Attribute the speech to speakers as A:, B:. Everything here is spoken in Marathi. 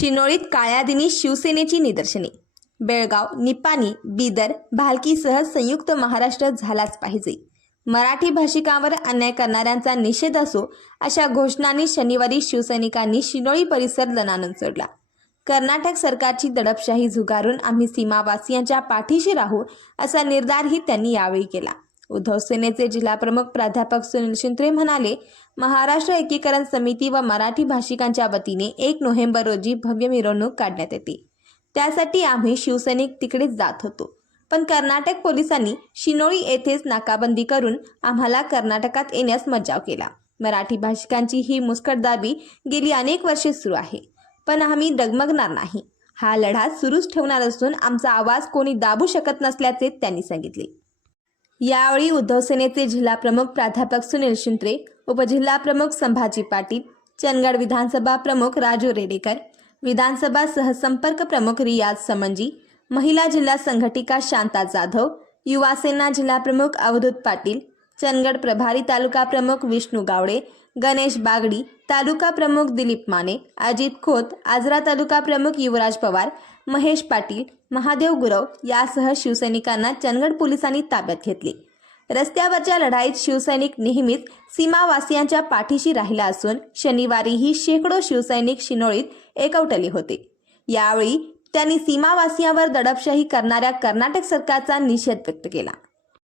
A: शिनोळीत काळ्या दिनी शिवसेनेची निदर्शने. बेळगाव निपाणी बिदर भालकीसह संयुक्त महाराष्ट्र झालाच पाहिजे. मराठी भाषिकांवर अन्याय करणाऱ्यांचा निषेध असो अशा घोषणांनी शनिवारी शिवसैनिकांनी शिनोळी परिसर लनानं सोडला कर्नाटक सरकारची दडपशाही झुगारून आम्ही सीमावासियांच्या पाठीशी राहू असा निर्धारही त्यांनी यावेळी केला. उद्धव सेनेचे जिल्हाप्रमुख प्राध्यापक सुनील शिंत्रे म्हणाले महाराष्ट्र एकीकरण समिती व मराठी भाषिकांच्या वतीने एक नोव्हेंबर रोजी भव्य मिरवणूक काढण्यात येते. त्यासाठी आम्ही शिवसैनिक तिकडेच जात होतो. पण कर्नाटक पोलिसांनी शिनोळी येथेच नाकाबंदी करून आम्हाला कर्नाटकात येण्यास मज्जाव केला. मराठी भाषिकांची ही मुस्कटदाबी गेली अनेक वर्षे सुरू आहे. पण आम्ही डगमगणार नाही. हा लढा सुरूच ठेवणार असून आमचा आवाज कोणी दाबू शकत नसल्याचे त्यांनी सांगितले. यावेळी उद्धव सेनेचे जिल्हाप्रमुख प्राध्यापक सुनील शिंत्रे उपजिल्हाप्रमुख संभाजी पाटील चंदगड विधानसभा प्रमुख राजू रेडेकर विधानसभा सहसंपर्क प्रमुख रियाज समंजी महिला जिल्हा संघटिका शांता जाधव युवासेना जिल्हाप्रमुख अवधूत पाटील चंदगड प्रभारी तालुका प्रमुख विष्णू गावडे गणेश बागडी तालुका प्रमुख दिलीप माने अजित खोत आजरा तालुका प्रमुख युवराज पवार महेश पाटील महादेव गुरव यासह शिवसैनिकांना चंदगड पोलिसांनी ताब्यात घेतले. रस्त्यावरच्या लढाईत शिवसैनिक नेहमीच सीमावासियांच्या पाठीशी राहिला असून शनिवारीही शेकडो शिवसैनिक शिनोळीत एकवटले होते. यावेळी त्यांनी सीमावासियांवर दडपशाही करणाऱ्या कर्नाटक सरकारचा निषेध व्यक्त केला.